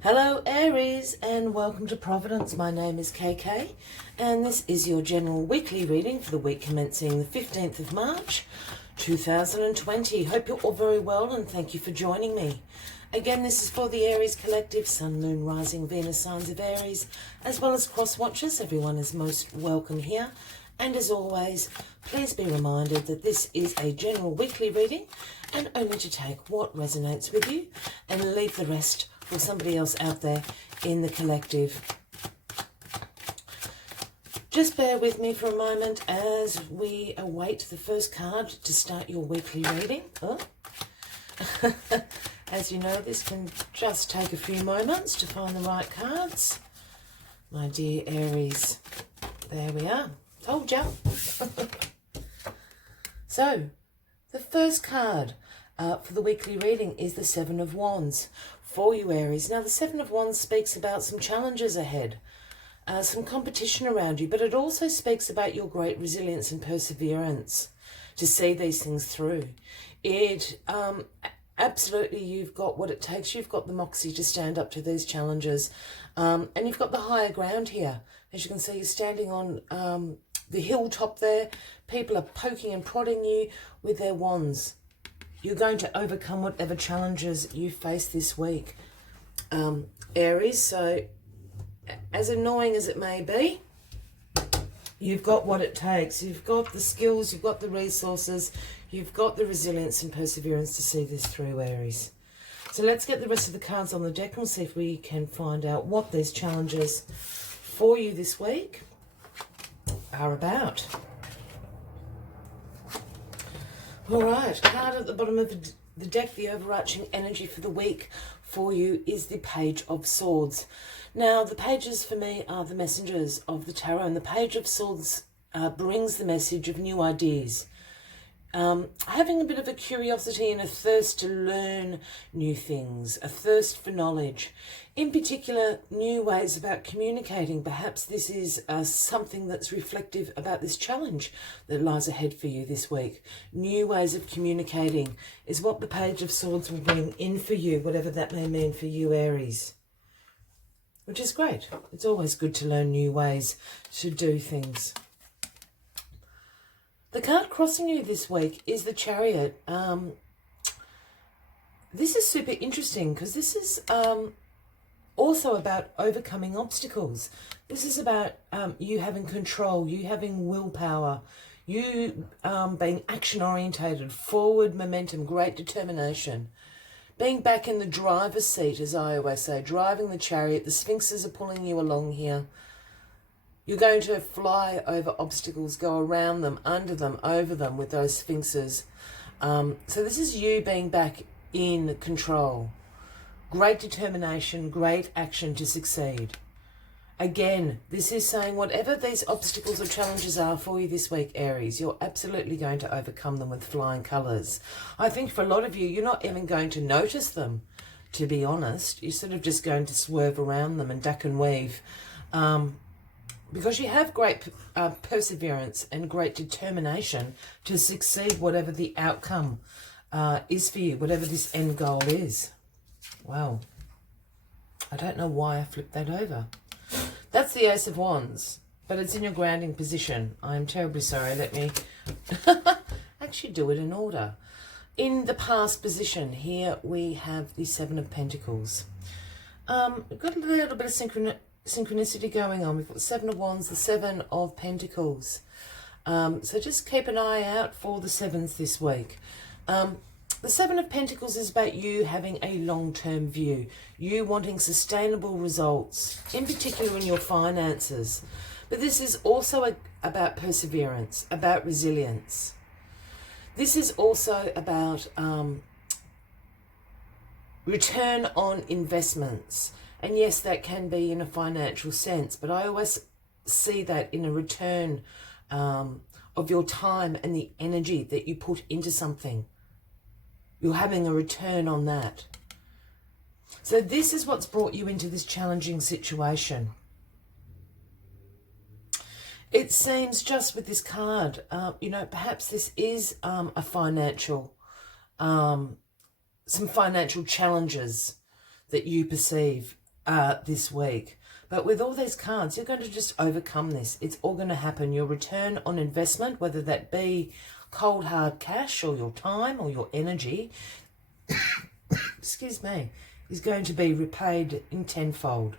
Hello Aries and welcome to Providence. My name is KK and this is your general weekly reading for the week commencing the 15th of March 2020. Hope you're all very well and thank you for joining me. Again, this is for the Aries collective, Sun, Moon, Rising, Venus signs of Aries, as well as cross watchers. Everyone is most welcome here. And as always, please be reminded that this is a general weekly reading and only to take what resonates with you and leave the rest for somebody else out there in the collective. Just bear with me for a moment as we await the first card to start your weekly reading. Oh. As you know, this can just take a few moments to find the right cards. My dear Aries, there we are. Told ya. So, the first card for the weekly reading is the Seven of Wands for you, Aries. Now, the Seven of Wands speaks about some challenges ahead, some competition around you, but it also speaks about your great resilience and perseverance to see these things through. Absolutely, you've got what it takes. You've got the moxie to stand up to these challenges, and you've got the higher ground here. As you can see, you're standing on the hilltop there. People are poking and prodding you with their wands. You're going to overcome whatever challenges you face this week, Aries. So, as annoying as it may be, you've got what it takes. You've got the skills, you've got the resources, you've got the resilience and perseverance to see this through, Aries. So let's get the rest of the cards on the deck and we'll see if we can find out what these challenges for you this week are about. All right, card at the bottom of the deck, the overarching energy for the week for you is the Page of Swords. Now, the pages for me are the messengers of the tarot, and the Page of Swords brings the message of new ideas. Having a bit of a curiosity and a thirst to learn new things, a thirst for knowledge. In particular, new ways about communicating. Perhaps this is something that's reflective about this challenge that lies ahead for you this week. New ways of communicating is what the Page of Swords will bring in for you, whatever that may mean for you, Aries. Which is great. It's always good to learn new ways to do things. The card crossing you this week is the Chariot. This is super interesting because this is also about overcoming obstacles. This is about you having control, you having willpower, you being action-orientated, forward momentum, great determination. Being back in the driver's seat, as I always say, driving the chariot. The sphinxes are pulling you along here. You're going to fly over obstacles, go around them, under them, over them with those sphinxes. So this is you being back in control. Great determination, great action to succeed. Again, this is saying whatever these obstacles or challenges are for you this week, Aries, you're absolutely going to overcome them with flying colours. I think for a lot of you, you're not even going to notice them, to be honest. You're sort of just going to swerve around them and duck and weave. Because you have great perseverance and great determination to succeed whatever the outcome is for you, whatever this end goal is. Wow. I don't know why I flipped that over. That's the Ace of Wands, but it's in your grounding position. I'm terribly sorry. Let me actually do it in order. In the past position, here we have the Seven of Pentacles. We've got a little bit of synchronicity going on. We've got the Seven of Wands, the Seven of Pentacles. So just keep an eye out for the sevens this week. The Seven of Pentacles is about you having a long-term view, you wanting sustainable results, in particular in your finances. But this is also about perseverance, about resilience. This is also about return on investments. And yes, that can be in a financial sense, but I always see that in a return of your time and the energy that you put into something. You're having a return on that. So this is what's brought you into this challenging situation. It seems just with this card, perhaps this is a financial, some financial challenges that you perceive this week. But with all these cards, you're going to just overcome this. It's all going to happen. Your return on investment, whether that be cold hard cash or your time or your energy, excuse me, is going to be repaid in tenfold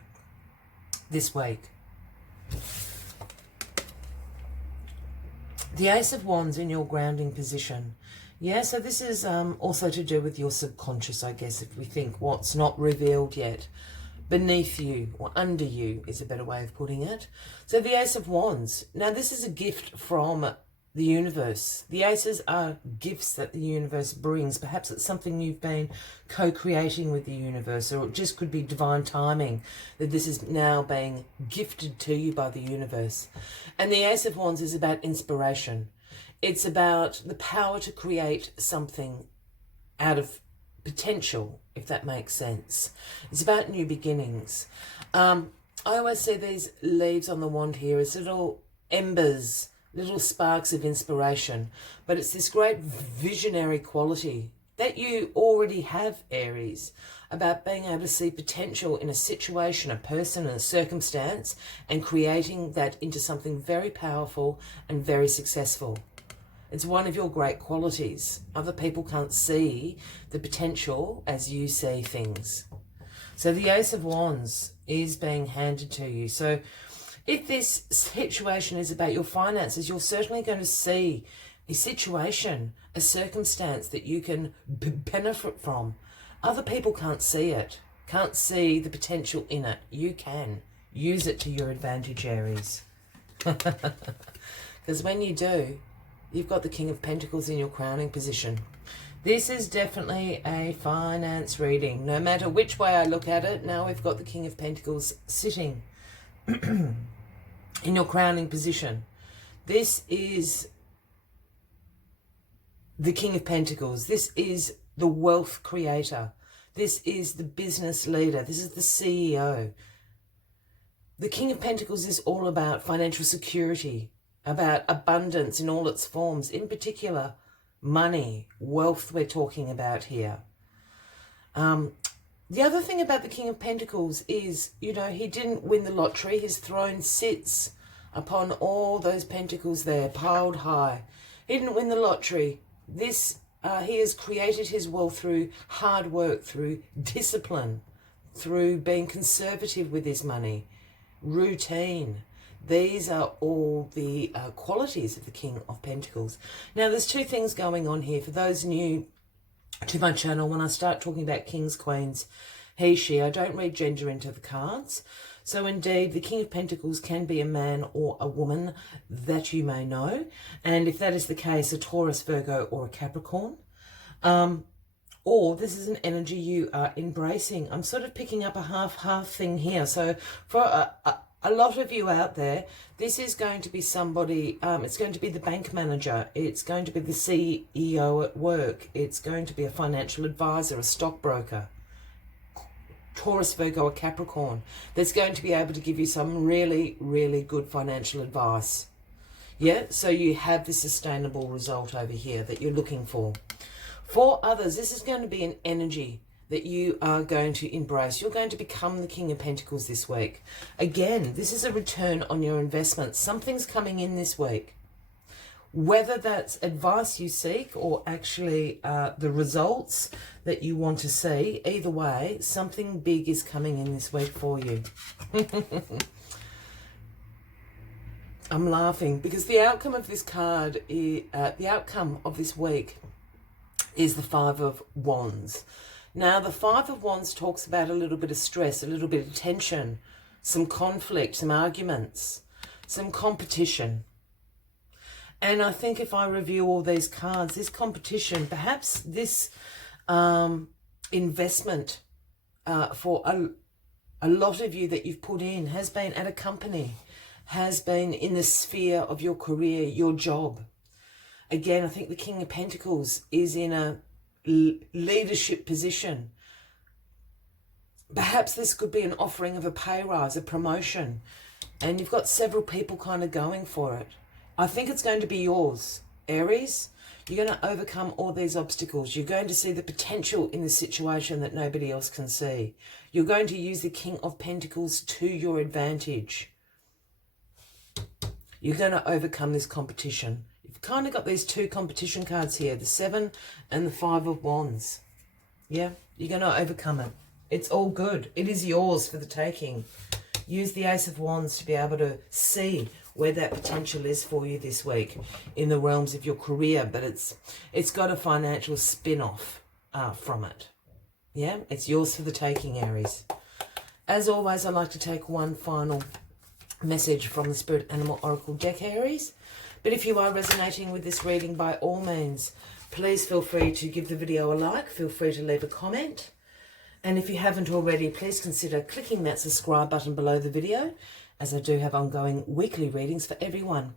this week. The Ace of Wands in your grounding position. Yeah, so this is also to do with your subconscious, I guess, if we think what's not revealed yet. Beneath you, or under you, is a better way of putting it. So the Ace of Wands. Now, this is a gift from the universe. The aces are gifts that the universe brings. Perhaps it's something you've been co-creating with the universe, or it just could be divine timing that this is now being gifted to you by the universe. And the Ace of Wands is about inspiration. It's about the power to create something out of potential, if that makes sense. It's about new beginnings. I always see these leaves on the wand here as little embers, little sparks of inspiration, but it's this great visionary quality that you already have, Aries, about being able to see potential in a situation, a person, and a circumstance, and creating that into something very powerful and very successful. It's one of your great qualities. Other people can't see the potential as you see things. So the Ace of Wands is being handed to you. So if this situation is about your finances, you're certainly going to see a situation, a circumstance that you can benefit from. Other people can't see it, can't see the potential in it. You can. Use it to your advantage, Aries. Because when you do, you've got the King of Pentacles in your crowning position. This is definitely a finance reading. No matter which way I look at it, now we've got the King of Pentacles sitting in your crowning position. This is the King of Pentacles. This is the wealth creator. This is the business leader. This is the CEO. The King of Pentacles is all about financial security, about abundance in all its forms, in particular money, wealth we're talking about here. The other thing about the King of Pentacles is, you know, he didn't win the lottery. His throne sits upon all those pentacles there, piled high. He didn't win the lottery. He has created his wealth through hard work, through discipline, through being conservative with his money, routine. These are all the qualities of the King of Pentacles. Now, there's two things going on here. For those new to my channel, when I start talking about kings, queens, he, she, I don't read gender into the cards. So indeed, the King of Pentacles can be a man or a woman that you may know. And if that is the case, a Taurus, Virgo, or a Capricorn. Or this is an energy you are embracing. I'm sort of picking up a half-half thing here. So for a lot of you out there, this is going to be somebody, it's going to be the bank manager, it's going to be the CEO at work, it's going to be a financial advisor, a stockbroker, Taurus, Virgo, or Capricorn, that's going to be able to give you some really, really good financial advice. Yeah, so you have the sustainable result over here that you're looking for. For others, this is going to be an energy that you are going to embrace. You're going to become the King of Pentacles this week. Again, this is a return on your investment. Something's coming in this week. Whether that's advice you seek or actually the results that you want to see, either way, something big is coming in this week for you. I'm laughing because the outcome of this card, the outcome of this week is the Five of Wands. Now, the Five of Wands talks about a little bit of stress, a little bit of tension, some conflict, some arguments, some competition. And I think if I review all these cards, this competition, perhaps this investment for a lot of you that you've put in has been at a company, has been in the sphere of your career, your job. Again, I think the King of Pentacles is in a leadership position. Perhaps this could be an offering of a pay rise, a promotion, and you've got several people kind of going for it. I think it's going to be yours, Aries. You're going to overcome all these obstacles. You're going to see the potential in the situation that nobody else can see. You're going to use the King of Pentacles to your advantage. You're going to overcome this competition. You've kind of got these two competition cards here, the 7 and the 5 of Wands. Yeah, you're going to overcome it. It's all good. It is yours for the taking. Use the Ace of Wands to be able to see where that potential is for you this week in the realms of your career, but it's got a financial spin-off from it. Yeah, it's yours for the taking, Aries. As always, I like to take one final message from the Spirit Animal Oracle deck, Aries. But if you are resonating with this reading, by all means, please feel free to give the video a like. Feel free to leave a comment. And if you haven't already, please consider clicking that subscribe button below the video, as I do have ongoing weekly readings for everyone.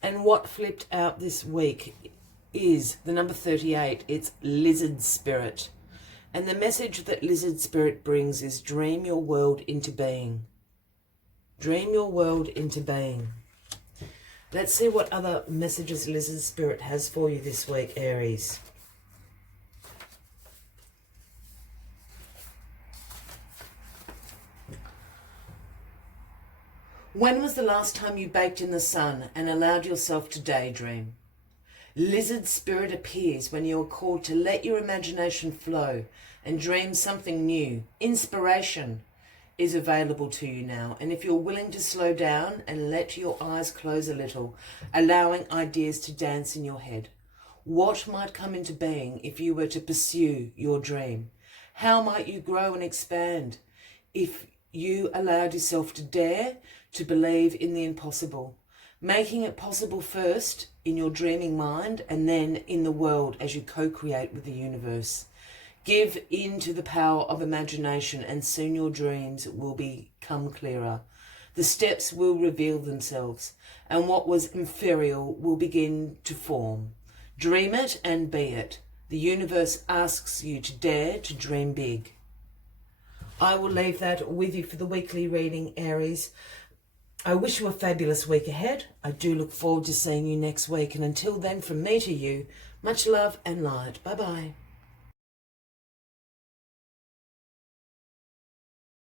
And what flipped out this week is the number 38. It's Lizard Spirit. And the message that Lizard Spirit brings is dream your world into being. Dream your world into being. Let's see what other messages Lizard Spirit has for you this week, Aries. When was the last time you baked in the sun and allowed yourself to daydream? Lizard Spirit appears when you are called to let your imagination flow and dream something new. Inspiration is available to you now. And if you're willing to slow down and let your eyes close a little, allowing ideas to dance in your head, what might come into being if you were to pursue your dream? How might you grow and expand if you allowed yourself to dare to believe in the impossible, making it possible first in your dreaming mind and then in the world as you co-create with the universe. Give in to the power of imagination and soon your dreams will become clearer. The steps will reveal themselves and what was inferior will begin to form. Dream it and be it. The universe asks you to dare to dream big. I will leave that with you for the weekly reading, Aries. I wish you a fabulous week ahead. I do look forward to seeing you next week. And until then, from me to you, much love and light. Bye-bye.